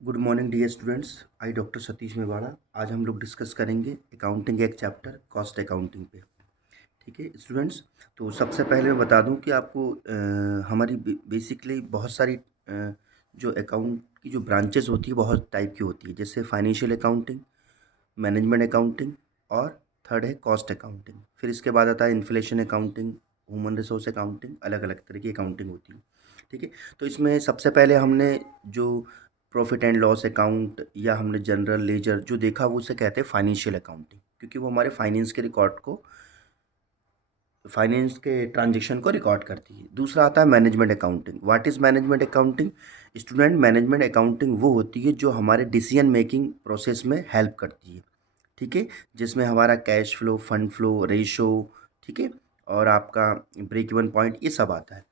Good morning dear students. I doctor Satish Mewada. आज हम लोग डिस्कस करेंगे अकाउंटिंग एक चैप्टर कॉस्ट अकाउंटिंग पे। ठीक है स्टूडेंट्स, तो सबसे पहले मैं बता दूं कि आपको हमारी बेसिकली बहुत सारी जो अकाउंट की जो ब्रांचेस होती है बहुत टाइप की होती है, जैसे फाइनेंशियल अकाउंटिंग, मैनेजमेंट अकाउंटिंग और थर्ड है कॉस्ट अकाउंटिंग। फिर इसके बाद आता है inflation accounting, human resource accounting, अलग अलग तरह की अकाउंटिंग होती है। ठीक है, तो इसमें सबसे पहले हमने जो प्रॉफिट एंड लॉस अकाउंट या हमने जनरल लेजर जो देखा वो उसे कहते हैं फाइनेंशियल अकाउंटिंग, क्योंकि वो हमारे फाइनेंस के रिकॉर्ड को, फाइनेंस के ट्रांजेक्शन को रिकॉर्ड करती है। दूसरा आता है management accounting. What is management accounting? Student, management accounting वो होती है जो हमारे डिसीजन मेकिंग प्रोसेस में हेल्प करती है। ठीक है, जिसमें हमारा cash flow, fund flow, ratio, ठीक है, और आपका ब्रेक इवन पॉइंट, ये सब आता है।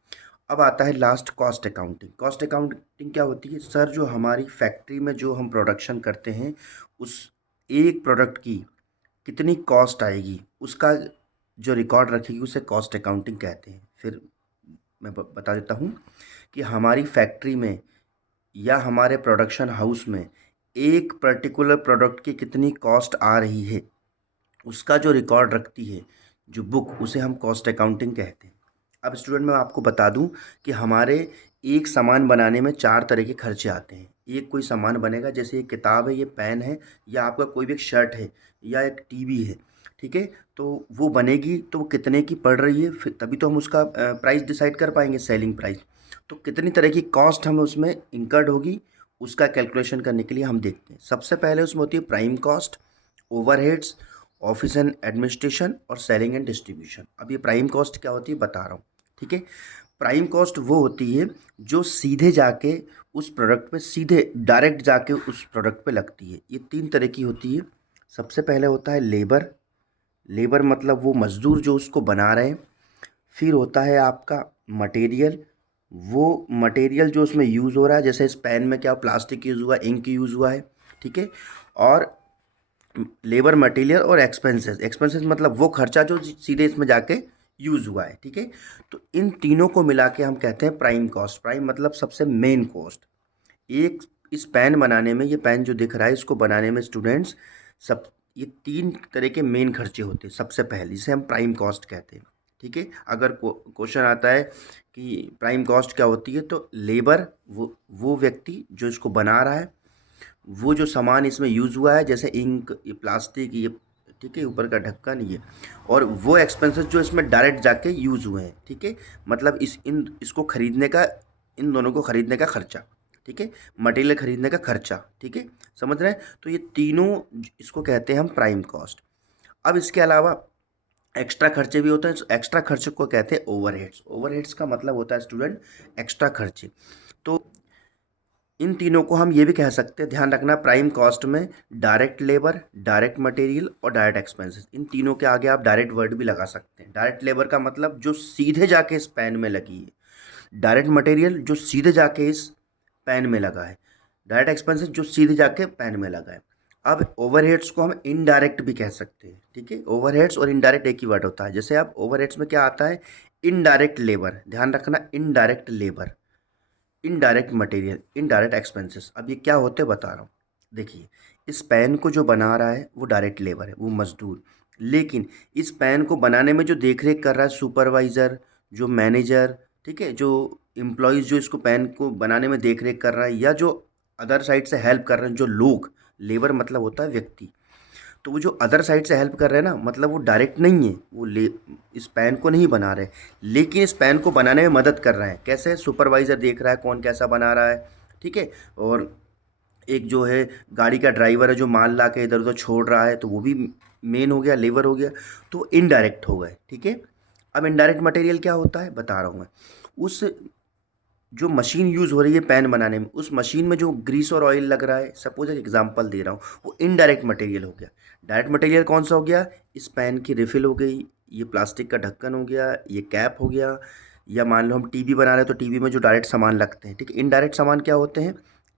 अब आता है last cost accounting. Cost accounting क्या होती है सर? जो हमारी फैक्ट्री में जो हम प्रोडक्शन करते हैं, उस एक प्रोडक्ट की कितनी कॉस्ट आएगी उसका जो रिकॉर्ड रखेगी उसे कॉस्ट अकाउंटिंग कहते हैं। फिर मैं बता देता हूँ कि हमारी फैक्ट्री में या हमारे प्रोडक्शन हाउस में एक पर्टिकुलर प्रोडक्ट की कितनी कॉस्ट आ रही है उसका जो रिकॉर्ड रखती है जो बुक, उसे हम कॉस्ट अकाउंटिंग कहते हैं। अब स्टूडेंट मैं आपको बता दूं कि हमारे एक सामान बनाने में चार तरह के खर्चे आते हैं। एक कोई सामान बनेगा, जैसे ये किताब है, ये पेन है, या आपका कोई भी एक शर्ट है, या एक टीवी है। ठीक है, तो वो बनेगी तो वो कितने की पड़ रही है, फिर तभी तो हम उसका प्राइस डिसाइड कर पाएंगे, सेलिंग प्राइस। तो कितनी तरह की कॉस्ट हमें उसमें इंकर्ड होगी उसका कैलकुलेशन करने के लिए हम देखते हैं। सबसे पहले उसमें होती है prime cost, overheads, office and administration और सेलिंग एंड डिस्ट्रीब्यूशन। अब ये प्राइम कॉस्ट क्या होती है बता रहा हूँ। ठीक है, प्राइम कॉस्ट वो होती है जो सीधे जाके उस प्रोडक्ट पे, सीधे डायरेक्ट जाके उस प्रोडक्ट पे लगती है। ये तीन तरह की होती है। सबसे पहले होता है लेबर। लेबर मतलब वो मजदूर जो उसको बना रहे हैं। फिर होता है आपका मटेरियल। वो मटेरियल जो उसमें यूज़ हो रहा है, जैसे इस पेन में क्या प्लास्टिक यूज़ हुआ है, इंक यूज़ हुआ है। ठीक है, और लेबर, मटेरियल और एक्सपेंसेस। एक्सपेंसेस मतलब वो खर्चा जो सीधे इसमें जाके यूज़ हुआ है। ठीक है, तो इन तीनों को मिला के हम कहते हैं प्राइम कॉस्ट। प्राइम मतलब सबसे मेन कॉस्ट। एक इस पेन बनाने में, ये पेन जो दिख रहा है इसको बनाने में स्टूडेंट्स, सब ये तीन तरह के मेन खर्चे होते हैं। सबसे पहले जिसे हम प्राइम कॉस्ट कहते हैं। ठीक है, अगर क्वेश्चन आता है कि प्राइम कॉस्ट क्या होती है, तो लेबर, वो व्यक्ति जो इसको बना रहा है, वो जो सामान इसमें यूज़ हुआ है, जैसे इंक, ये प्लास्टिक, ये, ठीक है, ऊपर का ढक्कन, ये, और वो एक्सपेंसेस जो इसमें डायरेक्ट जाके यूज़ हुए हैं। ठीक है, मतलब इसको खरीदने का, इन दोनों को खरीदने का खर्चा। ठीक है, मटेरियल खरीदने का खर्चा। ठीक है, समझ रहे हैं? तो ये तीनों, इसको कहते हैं हम प्राइम कॉस्ट। अब इसके अलावा एक्स्ट्रा खर्चे भी होते हैं। एक्स्ट्रा खर्चे को कहते हैं ओवरहेड्स। ओवरहेड्स का मतलब होता है स्टूडेंट एक्स्ट्रा खर्चे। तो इन तीनों को हम ये भी कह सकते हैं, ध्यान रखना, प्राइम कॉस्ट में डायरेक्ट लेबर, डायरेक्ट मटेरियल और डायरेक्ट एक्सपेंसेस, इन तीनों के आगे आप डायरेक्ट वर्ड भी लगा सकते हैं। डायरेक्ट लेबर का मतलब जो सीधे जाके इस पैन में लगी है। डायरेक्ट मटेरियल जो सीधे जाके इस पैन में लगा है। डायरेक्ट एक्सपेंसेस जो सीधे जाके पैन में लगा है। अब ओवरहेड्स को हम इनडायरेक्ट भी कह सकते हैं। ठीक है, ओवरहेड्स और इनडायरेक्ट एक ही वर्ड होता है। जैसे आप ओवरहेड्स में क्या आता है, इनडायरेक्ट लेबर, ध्यान रखना, indirect labour, indirect material, indirect expenses. अब ये क्या होते बता रहा हूँ। देखिए, इस पेन को जो बना रहा है वो डायरेक्ट लेबर है, वो मजदूर। लेकिन इस पेन को बनाने में जो देख रेख कर रहा है, सुपरवाइज़र, जो मैनेजर, ठीक है, जो एम्प्लॉयज़ जो इसको पेन को बनाने में देख रेख कर रहा है, या जो अदर साइड से हेल्प कर रहे हैं जो लोग, लेबर मतलब होता है व्यक्ति। तो वो जो अदर साइड से हेल्प कर रहे हैं ना, मतलब वो डायरेक्ट नहीं है, वो ले इस पैन को नहीं बना रहे, लेकिन इस पैन को बनाने में मदद कर रहा है। कैसे? सुपरवाइज़र देख रहा है कौन कैसा बना रहा है। ठीक है, और एक जो है गाड़ी का ड्राइवर है जो माल ला के इधर उधर छोड़ रहा है, तो वो भी मेन हो गया, लेबर हो गया। तो इनडायरेक्ट हो गए। ठीक है, अब इनडायरेक्ट मटेरियल क्या होता है बता रहा हूँ मैं। उस जो मशीन यूज़ हो रही है पेन बनाने में, उस मशीन में जो ग्रीस और ऑयल लग रहा है, सपोज एक एग्जांपल दे रहा हूँ, वो इनडायरेक्ट मटेरियल हो गया। डायरेक्ट मटेरियल कौन सा हो गया? इस पेन की रिफ़िल हो गई, ये प्लास्टिक का ढक्कन हो गया, ये कैप हो गया, या मान लो हम टीवी बना रहे हैं तो टीवी में जो डायरेक्ट सामान लगते हैं। ठीक है, इनडायरेक्ट सामान क्या होते हैं?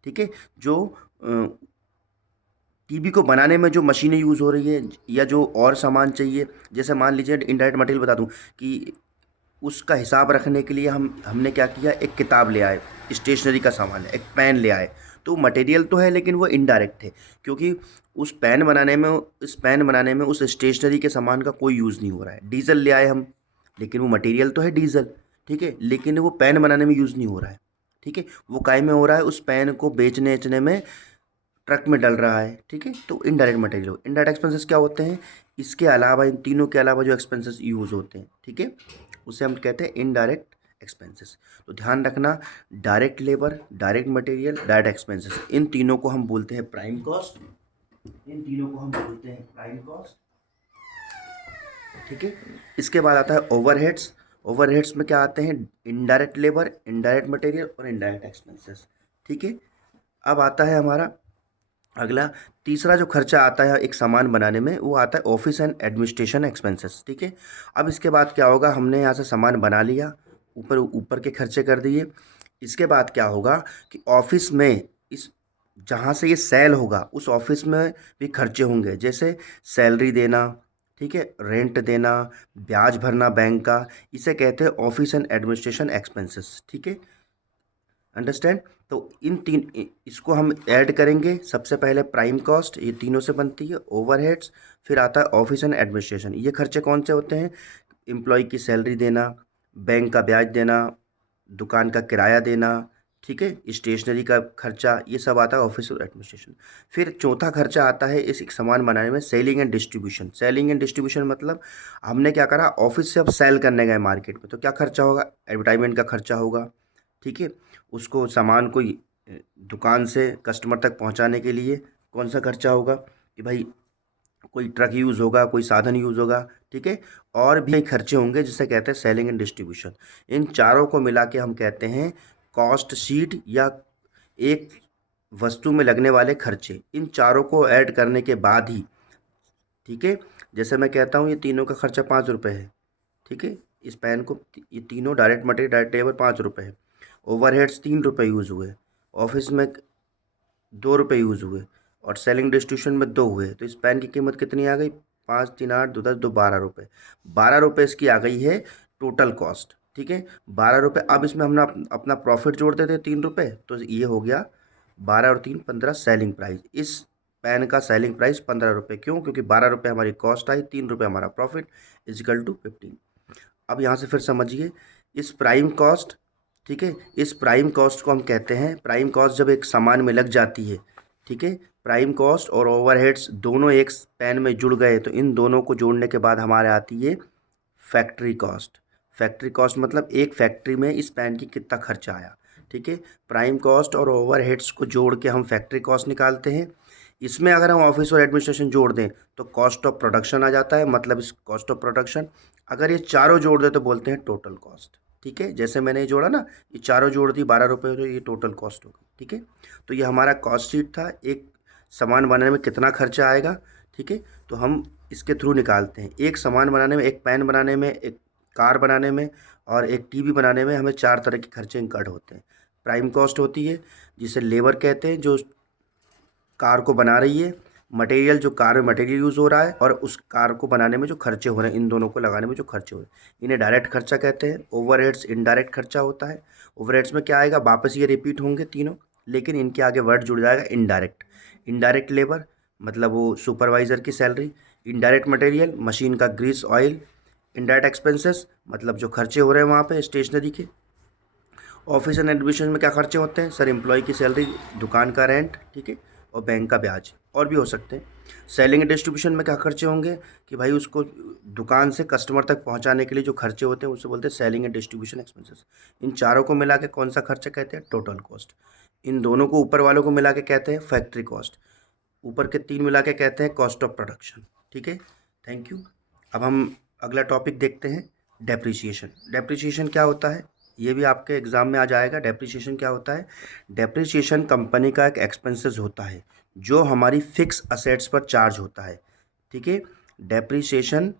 ठीक है, जो टीवी को बनाने में जो मशीनें यूज़ हो रही है, या जो और सामान चाहिए, जैसे मान लीजिए इनडायरेक्ट मटेरियल बता दूं कि उसका हिसाब रखने के लिए हमने क्या किया, एक किताब ले आए, स्टेशनरी का सामान है, एक पेन ले आए। तो मटेरियल तो है लेकिन वो इनडायरेक्ट है, क्योंकि उस पेन बनाने में उस स्टेशनरी के सामान का कोई यूज़ नहीं हो रहा है। डीजल ले आए हम, लेकिन वो मटेरियल तो है डीजल, ठीक है, लेकिन वो पेन बनाने में यूज़ नहीं हो रहा है। ठीक है, वो काय में हो रहा है, उस पेन को बेचने बेचने में, ट्रक में डल रहा है। ठीक है, तो इनडायरेक्ट मटेरियल, इनडायरेक्ट एक्सपेंसेस क्या होते हैं, इसके अलावा, इन तीनों के अलावा जो एक्सपेंसेस यूज़ होते हैं, ठीक है, उसे हम कहते हैं इनडायरेक्ट एक्सपेंसेस। तो ध्यान रखना, direct labour, direct material, direct expenses, इन तीनों को हम बोलते हैं प्राइम कॉस्ट। इन तीनों को हम बोलते हैं प्राइम कॉस्ट। ठीक है, इसके बाद आता है ओवरहेड्स। ओवरहेड्स में क्या आते हैं, इनडायरेक्ट लेबर, इनडायरेक्ट मटेरियल और इनडायरेक्ट एक्सपेंसेस। ठीक है, अब आता है हमारा अगला, तीसरा जो खर्चा आता है एक सामान बनाने में, वो आता है ऑफिस एंड एडमिनिस्ट्रेशन एक्सपेंसेस। ठीक है, अब इसके बाद क्या होगा, हमने यहाँ से सामान बना लिया, ऊपर ऊपर के खर्चे कर दिए। इसके बाद क्या होगा कि ऑफिस में, इस जहाँ से ये सेल होगा उस ऑफिस में भी खर्चे होंगे, जैसे सैलरी देना, ठीक है, रेंट देना, ब्याज भरना बैंक का, इसे कहते हैं ऑफिस एंड एडमिनिस्ट्रेशन एक्सपेंसेस। ठीक है, अंडरस्टैंड। तो इसको हम ऐड करेंगे। सबसे पहले प्राइम कॉस्ट, ये तीनों से बनती है, ओवरहेड्स, फिर आता है ऑफिस एंड एडमिनिस्ट्रेशन। ये खर्चे कौन से होते हैं, एम्प्लॉय की सैलरी देना, बैंक का ब्याज देना, दुकान का किराया देना, ठीक है, स्टेशनरी का खर्चा, ये सब आता है ऑफिस और एडमिनिस्ट्रेशन। फिर चौथा खर्चा आता है इस एक सामान बनाने में, selling and distribution. Selling and distribution मतलब हमने क्या करा, ऑफिस से अब सेल करने गए मार्केट में, तो क्या खर्चा होगा, एडवर्टाइजमेंट का खर्चा होगा। ठीक है, उसको सामान को दुकान से कस्टमर तक पहुंचाने के लिए कौन सा खर्चा होगा, कि भाई कोई ट्रक यूज़ होगा, कोई साधन यूज़ होगा। ठीक है, और भी खर्चे होंगे जिसे कहते हैं सेलिंग एंड डिस्ट्रीब्यूशन। इन चारों को मिला के हम कहते हैं कॉस्ट शीट, या एक वस्तु में लगने वाले खर्चे। इन चारों को ऐड करने के बाद ही, ठीक है, जैसे मैं कहता हूँ ये तीनों का खर्चा 5 रुपये है, ठीक है, इस पेन को, ये तीनों डायरेक्ट मटेरियल, डायरेक्ट लेबर 5 रुपये है, ओवरहेड्स 3 रुपये यूज़ हुए, ऑफिस में 2 रुपये यूज़ हुए, और सेलिंग डिस्ट्रीब्यूशन में 2 हुए, तो इस पेन की कीमत कितनी आ गई, 5, 3, 8, 2, 10, 2, 12 रुपये। 12 रुपये इसकी आ गई है टोटल कॉस्ट। ठीक है, 12 रुपये। अब इसमें हमने अपना प्रॉफिट जोड़ देते 3 रुपये, तो ये हो गया 12 और 3, 15 सेलिंग प्राइस। इस पेन का सेलिंग प्राइस 15 रुपये। क्यों, क्योंकि 12 रुपये हमारी कॉस्ट आई, 3 रुपये हमारा प्रॉफिट, इजिकल टू 15। अब यहाँ से फिर समझिए इस प्राइम कॉस्ट, ठीक है, इस प्राइम कॉस्ट को हम कहते हैं, प्राइम कॉस्ट जब एक सामान में लग जाती है, ठीक है, प्राइम कॉस्ट और ओवरहेड्स दोनों एक पैन में जुड़ गए, तो इन दोनों को जोड़ने के बाद हमारे आती है फैक्ट्री कॉस्ट। फैक्ट्री कॉस्ट मतलब एक फैक्ट्री में इस पैन की कितना खर्चा आया। ठीक है, प्राइम कॉस्ट और ओवरहेड्स को जोड़ के हम फैक्ट्री कॉस्ट निकालते हैं। इसमें अगर हम ऑफिस और एडमिनिस्ट्रेशन जोड़ दें तो कॉस्ट ऑफ प्रोडक्शन आ जाता है, मतलब इस कॉस्ट ऑफ प्रोडक्शन। अगर ये चारों जोड़ दें तो बोलते हैं टोटल कॉस्ट। ठीक है, जैसे मैंने ये जोड़ा ना, ये चारों जोड़ दी, 12 रुपये, तो ये टोटल कॉस्ट होगी। ठीक है, तो ये हमारा कॉस्ट शीट था, एक सामान बनाने में कितना खर्चा आएगा। ठीक है, तो हम इसके थ्रू निकालते हैं, एक सामान बनाने में, एक पेन बनाने में, एक कार बनाने में और एक टीवी बनाने में हमें 4 तरह के खर्चे इंकर्ड होते हैं। प्राइम कॉस्ट होती है, जिसे लेबर कहते हैं जो कार को बना रही है, मटेरियल जो कार में मटेरियल यूज़ हो रहा है, और उस कार को बनाने में जो खर्चे हो रहे हैं, इन दोनों को लगाने में जो खर्चे हो रहे हैं, इन्हें डायरेक्ट खर्चा कहते हैं। ओवरहेड्स इनडायरेक्ट खर्चा होता है। ओवरहेड्स में क्या आएगा, वापस ये रिपीट होंगे तीनों, लेकिन इनके आगे वर्ड जुड़ जाएगा इनडायरेक्ट। इनडायरेक्ट लेबर मतलब वो सुपरवाइज़र की सैलरी, इनडायरेक्ट मटेरियल मशीन का ग्रीस ऑयल, इनडायरेक्ट एक्सपेंसेस मतलब जो खर्चे हो रहे हैं वहाँ पे स्टेशनरी के। ऑफिस एंड एडमिशन में क्या खर्चे होते हैं, सर एम्प्लॉय की सैलरी, दुकान का रेंट, ठीक है, और बैंक का ब्याज, और भी हो सकते हैं। सेलिंग एंड डिस्ट्रीब्यूशन में क्या खर्चे होंगे, कि भाई उसको दुकान से कस्टमर तक पहुंचाने के लिए जो खर्चे होते हैं उसे बोलते हैं सेलिंग एंड डिस्ट्रीब्यूशन एक्सपेंसेस। इन चारों को मिला के कौन सा खर्चा कहते हैं, टोटल कॉस्ट। इन दोनों को ऊपर वालों को मिला के कहते हैं फैक्ट्री कॉस्ट। ऊपर के 3 मिला के कहते हैं कॉस्ट ऑफ प्रोडक्शन। ठीक है, थैंक यू। अब हम अगला टॉपिक देखते हैं, डेप्रिसिएशन। डेप्रिसिएशन क्या होता है, ये भी आपके एग्ज़ाम में आ जाएगा। डेप्रिसिएशन क्या होता है, डेप्रिसिएशन कंपनी का एक एक्सपेंसेस होता है जो हमारी फिक्स असेट्स पर चार्ज होता है। ठीक है, डेप्रिसिएशन,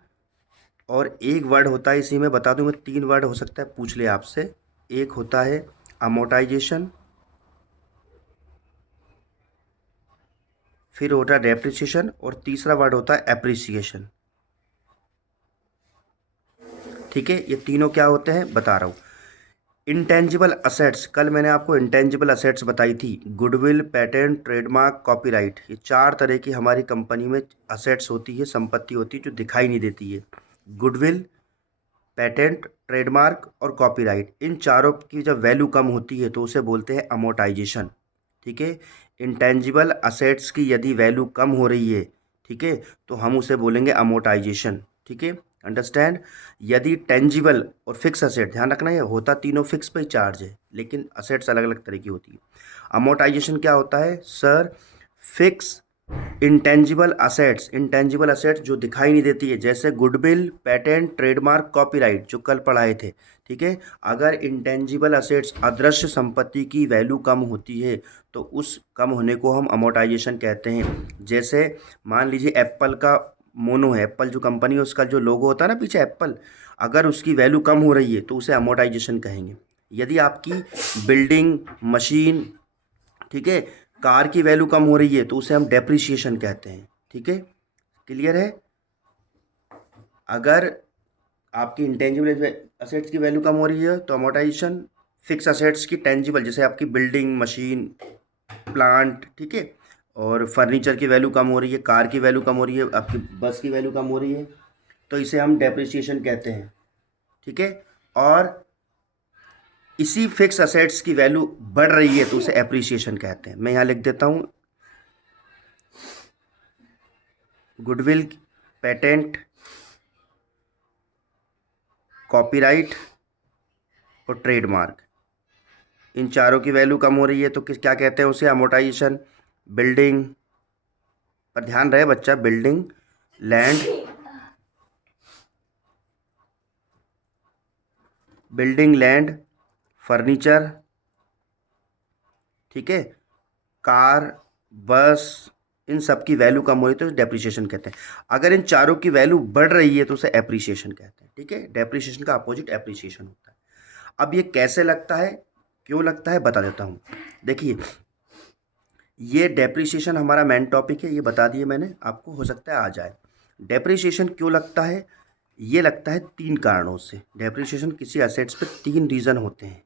और एक वर्ड होता है इसी में, बता दूं मैं, 3 वर्ड हो सकता है, पूछ ले आपसे। एक होता है अमोर्टाइजेशन, फिर होता है डेप्रिसिएशन, और तीसरा वर्ड होता है एप्रिसिएशन। ठीक है, ये तीनों क्या होते हैं बता रहा हूँ। इंटेंजिबल असेट्स, कल मैंने आपको इंटेंजिबल असेट्स बताई थी, गुडविल, पेटेंट, ट्रेडमार्क, कॉपीराइट, ये चार तरह की हमारी कंपनी में असेट्स होती है, संपत्ति होती है जो दिखाई नहीं देती है। गुडविल, पेटेंट, ट्रेडमार्क और कॉपीराइट, इन चारों की जब वैल्यू कम होती है तो उसे बोलते हैं अमोर्टाइजेशन। ठीक है, इंटेंजिबल असेट्स की यदि वैल्यू कम हो रही है, ठीक है, तो हम उसे बोलेंगे अमोर्टाइजेशन। ठीक है, अंडरस्टैंड। यदि टेंजिबल और फिक्स असेट, ध्यान रखना ये होता तीनों फिक्स पे चार्ज है, लेकिन असेट्स अलग अलग तरह की होती है। अमोर्टाइजेशन क्या होता है sir? Fix intangible assets, intangible assets जो दिखाई नहीं देती है, जैसे गुडविल, पेटेंट, ट्रेडमार्क, कॉपीराइट जो कल पढ़ाए थे। ठीक है, अगर इंटेंजिबल असेट्स अदृश्य संपत्ति की वैल्यू कम होती है तो उस कम होने को हम अमोर्टाइजेशन कहते हैं। जैसे मान लीजिए एप्पल का मोनो है, एप्पल जो कंपनी है उसका जो लोगो होता है ना पीछे एप्पल, अगर उसकी वैल्यू कम हो रही है तो उसे अमोर्टाइजेशन कहेंगे। यदि आपकी बिल्डिंग, मशीन, ठीक है, कार की वैल्यू कम हो रही है तो उसे हम डेप्रिसिएशन कहते हैं। ठीक है, क्लियर है। अगर आपकी इंटेंजिबल असेट्स की वैल्यू कम हो रही है तो अमोर्टाइजेशन, फिक्स असेट्स की टेंजिबल जैसे आपकी बिल्डिंग, मशीन, प्लांट, ठीक है, और फर्नीचर की वैल्यू कम हो रही है, कार की वैल्यू कम हो रही है, आपकी बस की वैल्यू कम हो रही है तो इसे हम डेप्रिसिएशन कहते हैं। ठीक है, और इसी फिक्स असेट्स की वैल्यू बढ़ रही है तो उसे एप्रिसिएशन कहते हैं। मैं यहाँ लिख देता हूँ, गुडविल, पेटेंट, कॉपीराइट और ट्रेडमार्क, इन चारों की वैल्यू कम हो रही है तो किस क्या कहते हैं उसे? अमोर्टाइजेशन। बिल्डिंग, पर ध्यान रहे बच्चा, building, land, building, land, furniture, ठीक है, कार, बस, इन सब की वैल्यू कम हो रही है तो डेप्रिसिएशन कहते हैं। अगर इन चारों की वैल्यू बढ़ रही है तो उसे एप्रिसिएशन कहते हैं। ठीक है, डेप्रिसिएशन का अपोजिट एप्रिसिएशन होता है। अब ये कैसे लगता है, क्यों लगता है, बता देता हूँ। देखिए, ये डेप्रिसिएशन हमारा मेन टॉपिक है, ये बता दिए मैंने आपको, हो सकता है आ जाए। डेप्रिसिएशन क्यों लगता है? ये लगता है तीन कारणों से। डेप्रिसिएशन किसी असेट्स पे तीन रीज़न होते हैं।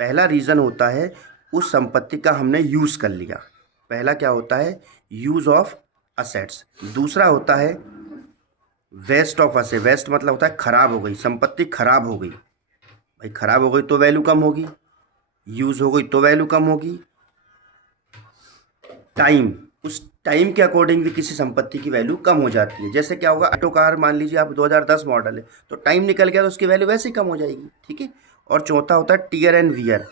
पहला रीज़न होता है उस संपत्ति का हमने यूज़ कर लिया, पहला क्या होता है? Use of assets. दूसरा होता है वेस्ट ऑफ असेट, वेस्ट मतलब होता है खराब हो गई, संपत्ति खराब हो गई। भाई खराब हो गई तो वैल्यू कम होगी, यूज़ हो गई तो वैल्यू कम होगी। टाइम, उस टाइम के अकॉर्डिंग भी किसी संपत्ति की वैल्यू कम हो जाती है। जैसे क्या होगा, ऑटो कार मान लीजिए आप 2010 मॉडल है तो टाइम निकल गया तो उसकी वैल्यू वैसे ही कम हो जाएगी। ठीक है, और चौथा होता है tear and wear.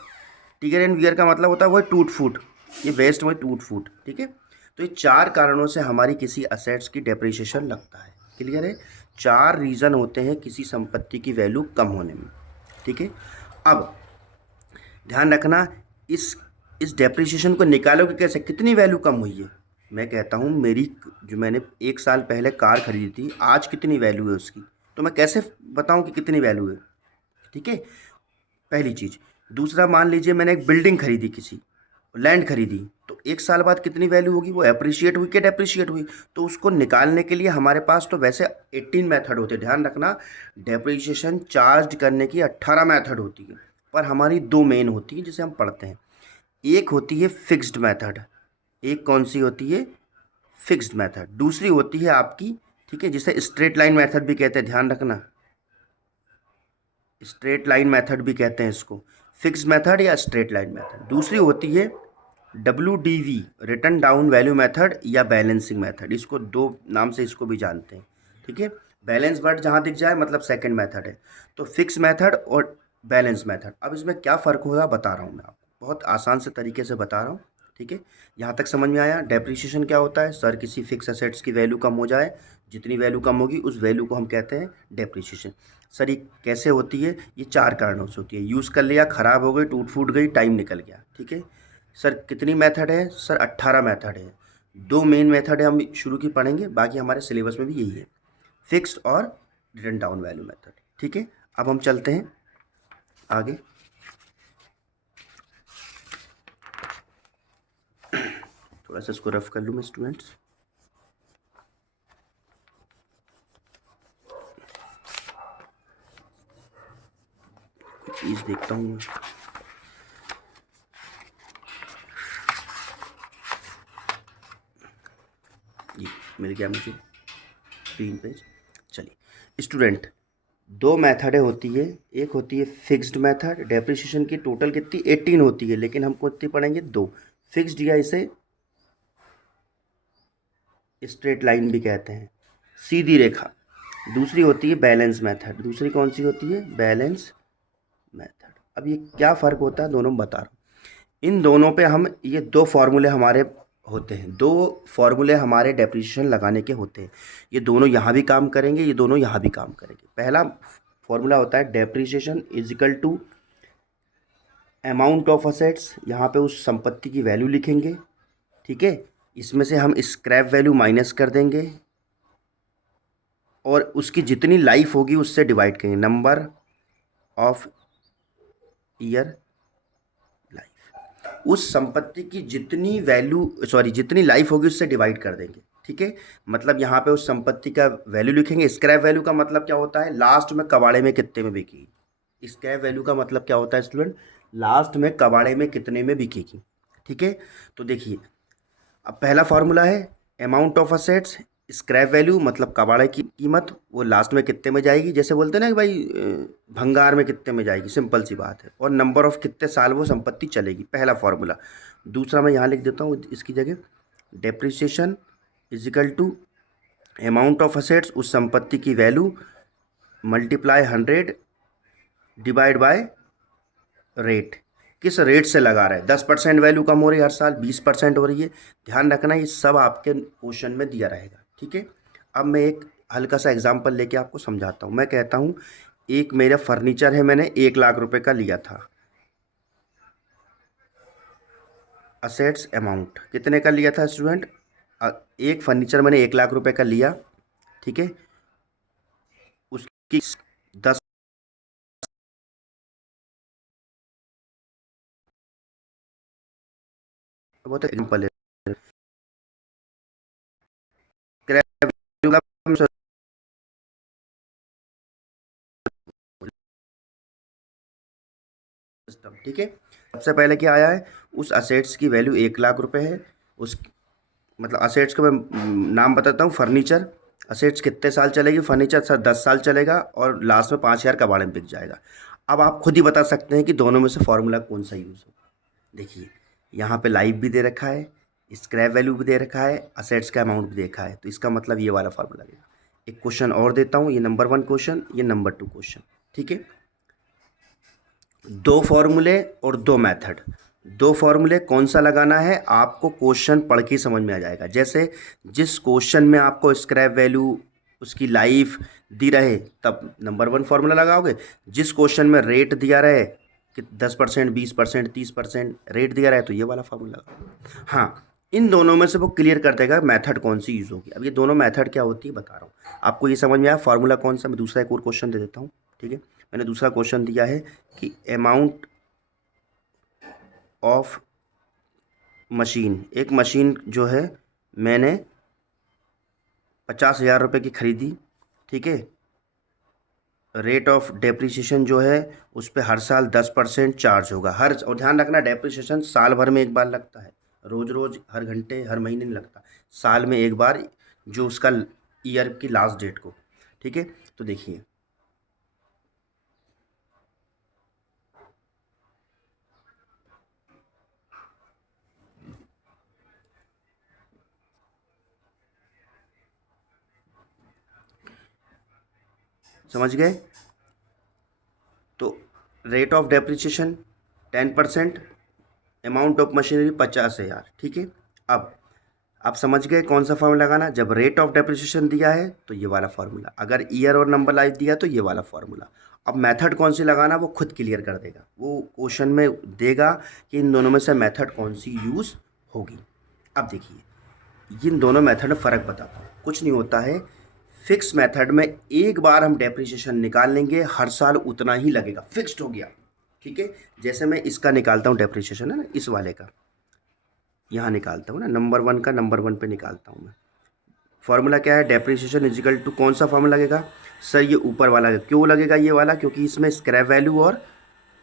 Tear and wear का मतलब होता है वही टूट फूट, ये वेस्ट वही टूट फूट। ठीक है, तो ये चार कारणों से हमारी किसी असेट्स की डेप्रिसिएशन लगता है। क्लियर है, चार रीज़न होते हैं किसी संपत्ति की वैल्यू कम होने में। ठीक है, अब ध्यान रखना, इस डेप्रिसिएशन को निकालोगे कैसे, कितनी वैल्यू कम हुई है? मैं कहता हूँ मेरी जो मैंने एक साल पहले कार खरीदी थी, आज कितनी वैल्यू है उसकी, तो मैं कैसे बताऊँ कि कितनी वैल्यू है? ठीक है, पहली चीज़। दूसरा, मान लीजिए मैंने एक बिल्डिंग खरीदी, किसी लैंड खरीदी, तो एक साल बाद कितनी वैल्यू होगी? वो एप्रिशिएट हुई कि डेप्रिशिएट हुई? तो उसको निकालने के लिए हमारे पास तो वैसे 18 मेथड होते हैं। ध्यान रखना, डेप्रिसिएशन चार्ज करने की 18 मेथड होती है, पर हमारी दो मेन होती है जिसे हम पढ़ते हैं। एक होती है फिक्स्ड मेथड, एक कौन सी होती है? Fixed method. दूसरी होती है आपकी, ठीक है, जिसे स्ट्रेट लाइन मेथड भी कहते हैं, ध्यान रखना, स्ट्रेट लाइन मेथड भी कहते हैं इसको, फिक्स्ड मेथड या स्ट्रेट लाइन मेथड। दूसरी होती है WDV, return down value method या बैलेंसिंग मेथड, इसको दो नाम से इसको भी जानते हैं। ठीक है, बैलेंस वर्ड जहाँ दिख जाए मतलब सेकंड मेथड है। तो फिक्स मेथड और बैलेंस मेथड, अब इसमें क्या फ़र्क होगा बता रहा हूँ मैं आपको, बहुत आसान से तरीके से बता रहा हूँ। ठीक है, यहाँ तक समझ में आया? डेप्रिसिएशन क्या होता है सर? किसी फिक्स असेट्स की वैल्यू कम हो जाए, जितनी वैल्यू कम होगी उस वैल्यू को हम कहते हैं डेप्रिसिएशन। सर ये कैसे होती है? ये चार कारणों से होती है। यूज़ कर लिया, ख़राब हो गई, टूट फूट गई, टाइम निकल गया। ठीक है सर, कितनी मेथड है सर? 18 मेथड है। दो मेन मेथड है, हम शुरू की पढ़ेंगे, बाकी हमारे सिलेबस में भी यही है, फिक्स्ड और रिटर्न डाउन वैल्यू मेथड। ठीक है, अब हम चलते हैं आगे। थोड़ा सा इसको रफ कर लूँ मैं स्टूडेंट्स। पेज देखता हूँ मैं। ये मिल गया मुझे 3 पेज। चलिए स्टूडेंट, 2 मेथडें होती है। एक होती है फिक्स्ड मेथड, डेप्रिसिएशन की टोटल कितनी 18 होती है, लेकिन हमको कितनी पढ़ेंगे 2। फिक्स्ड या इसे स्ट्रेट लाइन भी कहते हैं, सीधी रेखा। दूसरी होती है बैलेंस मेथड। दूसरी कौन सी होती है? Balance method. अब ये क्या फ़र्क होता है दोनों में बता रहा हूँ। इन दोनों पे हम ये 2 फार्मूले हमारे होते हैं, 2 फार्मूले हमारे डेप्रिसिएशन लगाने के होते हैं। ये दोनों यहाँ भी काम करेंगे, ये दोनों यहाँ भी काम करेंगे। पहला फार्मूला होता है depreciation is equal to amount of assets. यहाँ पे उस संपत्ति की वैल्यू लिखेंगे, ठीक है। इसमें से हम स्क्रैप वैल्यू माइनस कर देंगे और उसकी जितनी लाइफ होगी उससे डिवाइड करेंगे, नंबर ऑफ ईयर लाइफ। उस संपत्ति की जितनी जितनी लाइफ होगी उससे डिवाइड कर देंगे, ठीक है। मतलब यहाँ पे उस संपत्ति का वैल्यू लिखेंगे। स्क्रैप वैल्यू का मतलब क्या होता है? लास्ट में कबाड़े में कितने में बिकेगी। स्क्रैप वैल्यू का मतलब क्या होता है स्टूडेंट? लास्ट में कबाड़े में कितने में बिकेगी, ठीक है। तो देखिए, अब पहला फार्मूला है amount of assets, scrap value मतलब कबाड़े की कीमत, वो लास्ट में कितने में जाएगी, जैसे बोलते हैं ना कि भाई भंगार में कितने में जाएगी, सिंपल सी बात है। और नंबर ऑफ कितने साल वो संपत्ति चलेगी, पहला फार्मूला। दूसरा मैं यहाँ लिख देता हूँ इसकी जगह, depreciation is equal to amount of assets, उस संपत्ति की value, multiply 100 divide by rate. किस रेट से लगा रहे हैं? 10% वैल्यू कम हो रही है हर साल, 20% हो रही है। ध्यान रखना ये सब आपके क्वेश्चन में दिया रहेगा, ठीक है। अब मैं एक हल्का सा एग्जांपल लेके आपको समझाता हूँ। मैं कहता हूँ एक मेरा फर्नीचर है, मैंने 1 लाख रुपए का लिया था। असेट्स अमाउंट कितने का लिया था स्टूडेंट? एक फर्नीचर मैंने 1 लाख रुपए का लिया, ठीक है। उसकी 10 बहुत एग्जाम्पल है। सिस्टम, ठीक है। सबसे पहले क्या आया है? उस असेट्स की वैल्यू 1 लाख रुपए है। उस मतलब असेट्स का मैं नाम बताता हूँ, फर्नीचर। असेट्स कितने साल चलेगी? फर्नीचर सर 10 साल चलेगा और लास्ट में 5,000 कबाड़े में बिक जाएगा। अब आप खुद ही बता सकते हैं कि दोनों में से फॉर्मूला कौन सा यूज़ हो। देखिए, यहाँ पे लाइफ भी दे रखा है, स्क्रैप वैल्यू भी दे रखा है, असेट्स का अमाउंट भी देखा है, तो इसका मतलब ये वाला फार्मूला लगेगा। एक क्वेश्चन और देता हूँ, ये नंबर 1 क्वेश्चन, ये नंबर 2 क्वेश्चन, ठीक है। 2 फॉर्मूले और 2 मेथड। 2 फॉर्मूले कौन सा लगाना है आपको क्वेश्चन पढ़ के समझ में आ जाएगा। जैसे जिस क्वेश्चन में आपको स्क्रैप वैल्यू, उसकी लाइफ दी रहे, तब नंबर 1 फार्मूला लगाओगे। जिस क्वेश्चन में रेट दिया रहे कि 10%, 20%, 30% रेट दिया रहे, तो ये वाला फार्मूला लगाओ। हाँ, इन दोनों में से वो क्लियर कर देगा मेथड कौन सी यूज़ होगी। अब ये दोनों मेथड क्या होती है बता रहा हूँ आपको। ये समझ में आया फार्मूला कौन सा? मैं दूसरा एक और क्वेश्चन दे देता हूँ, ठीक है। मैंने दूसरा क्वेश्चन दिया है कि अमाउंट ऑफ मशीन, एक मशीन जो है मैंने 50,000 रुपये की खरीदी, ठीक है। रेट ऑफ डेप्रिसिएशन जो है उस पर हर साल 10% चार्ज होगा। और ध्यान रखना डेप्रिसिएशन साल भर में एक बार लगता है, रोज़ रोज़ हर घंटे हर महीने नहीं लगता, साल में एक बार, जो उसका ईयर की लास्ट डेट को, ठीक है। तो देखिए, समझ गए? तो rate of depreciation 10%, amount of machinery 50,000, ठीक है। अब आप समझ गए कौन सा फार्मूला लगाना। जब रेट ऑफ डेप्रिसिएशन दिया है तो ये वाला फार्मूला, अगर ईयर और नंबर लाइफ दिया तो ये वाला फार्मूला। अब मेथड कौन सी लगाना वो खुद क्लियर कर देगा, वो क्वेश्चन में देगा कि इन दोनों में से मेथड कौन सी यूज़ होगी। अब देखिए, इन दोनों मेथड में फ़र्क बताता हूँ। कुछ नहीं होता है, फिक्स मेथड में एक बार हम डेप्रिसिएशन निकाल लेंगे, हर साल उतना ही लगेगा, फिक्स्ड हो गया, ठीक है। जैसे मैं इसका निकालता हूँ डेप्रिसिएशन, है ना, इस वाले का यहाँ निकालता हूँ ना, नंबर 1 का नंबर 1 पे निकालता हूँ मैं। फार्मूला क्या है? डेप्रिसिएशन इजिकल टू, कौन सा फार्मूला लगेगा सर? ये ऊपर वाला क्यों लगेगा ये वाला? क्योंकि इसमें स्क्रैप वैल्यू और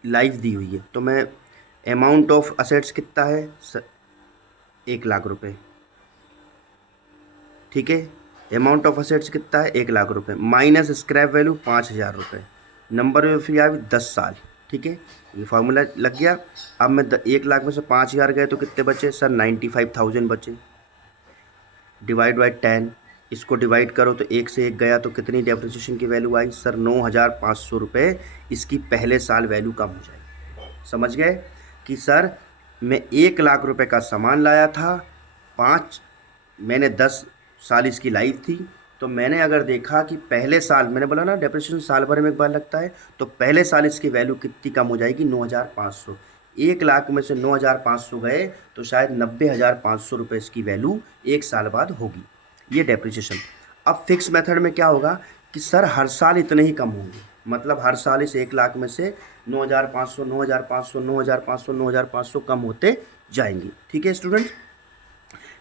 लाइफ दी हुई है, तो मैं अमाउंट ऑफ असेट्स कितना है 1,00,000 रुपये, ठीक है। अमाउंट ऑफ असेट्स कितना है 1,00,000 रुपये, माइनस स्क्रैप वैल्यू 5,000 रुपये, नंबर ऑफ ईयर 10 साल, ठीक है। ये फार्मूला लग गया। अब मैं 1,00,000 में से 5,000 गए तो कितने बचे सर 95,000 बचे, डिवाइड बाई 10, इसको डिवाइड करो तो 1 से 1 गया तो कितनी डेप्रिसिएशन की वैल्यू आई सर 9,500 रुपये, इसकी पहले साल वैल्यू कम हो जाएगी। समझ गए कि सर मैं 1,00,000 रुपये का सामान लाया था, मैंने 10 साल इसकी लाइफ थी, तो मैंने अगर देखा कि पहले साल, मैंने बोला ना डेप्रिसिएशन साल भर में एक बार लगता है, तो पहले साल इसकी वैल्यू कितनी कम हो जाएगी 9,500। 1,00,000 में से 9,500 गए तो शायद 90,500 रुपये इसकी वैल्यू एक साल बाद होगी, ये डेप्रिसिएशन। अब फिक्स मेथड में क्या होगा कि सर हर साल इतने ही कम होंगे, मतलब हर साल इस 1,00,000 में से 9,500 9,500 9,500 9,500 कम होते जाएंगे, ठीक है स्टूडेंट्स।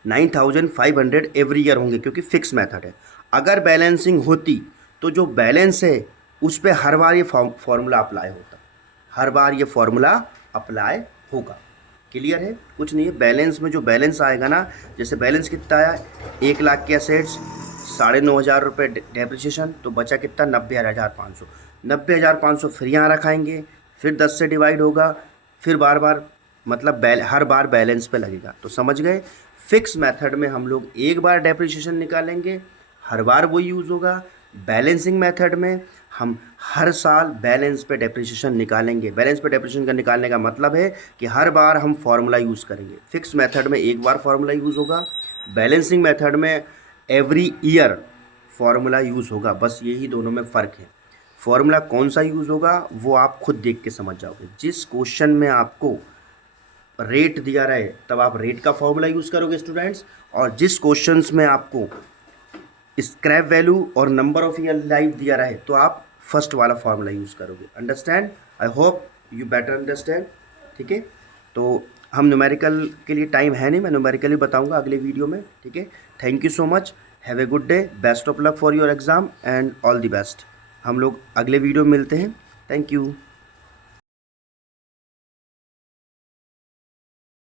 9,500 एवरी ईयर होंगे क्योंकि फिक्स मेथड है। अगर बैलेंसिंग होती तो जो बैलेंस है उस पर हर बार ये फॉर्मूला अप्लाई होता, हर बार ये फॉर्मूला अप्लाई होगा। क्लियर है, कुछ नहीं है। बैलेंस में जो बैलेंस आएगा ना, जैसे बैलेंस कितना आया 1,00,000 के असेट्स, 9,500 रुपये डेप्रिसिएशन, तो बचा कितना 90,500। 90,500 फिर यहाँ रखाएंगे, फिर 10 से डिवाइड होगा, फिर बार बार मतलब हर बार बैलेंस पे लगेगा। तो समझ गए, फिक्स मेथड में हम लोग एक बार डेप्रिसिएशन निकालेंगे, हर बार वो यूज़ होगा। बैलेंसिंग मेथड में हम हर साल बैलेंस पे डेप्रिसिएशन निकालेंगे। बैलेंस पे डेप्रिसिएशन का निकालने का मतलब है कि हर बार हम फार्मूला यूज़ करेंगे। फिक्स मेथड में एक बार फार्मूला यूज़ होगा, बैलेंसिंग मेथड में एवरी ईयर फार्मूला यूज़ होगा। बस यही दोनों में फ़र्क है। फार्मूला कौन सा यूज़ होगा वो आप खुद देख के समझ जाओगे। जिस क्वेश्चन में आपको रेट दिया रहे तब आप रेट का फॉर्मूला यूज़ करोगे स्टूडेंट्स, और जिस क्वेश्चंस में आपको स्क्रैप वैल्यू और नंबर ऑफ ईयर लाइफ दिया रहे तो आप फर्स्ट वाला फॉर्मूला यूज़ करोगे। Understand, I hope you better understand, ठीक है। तो हम न्यूमेरिकल के लिए टाइम है नहीं, मैं न्यूमेरिकल ही बताऊंगा अगले वीडियो में, ठीक है। Thank you so much, have a good day, best of luck for your exam and all the best. हम लोग अगले वीडियो में मिलते हैं, थैंक यू।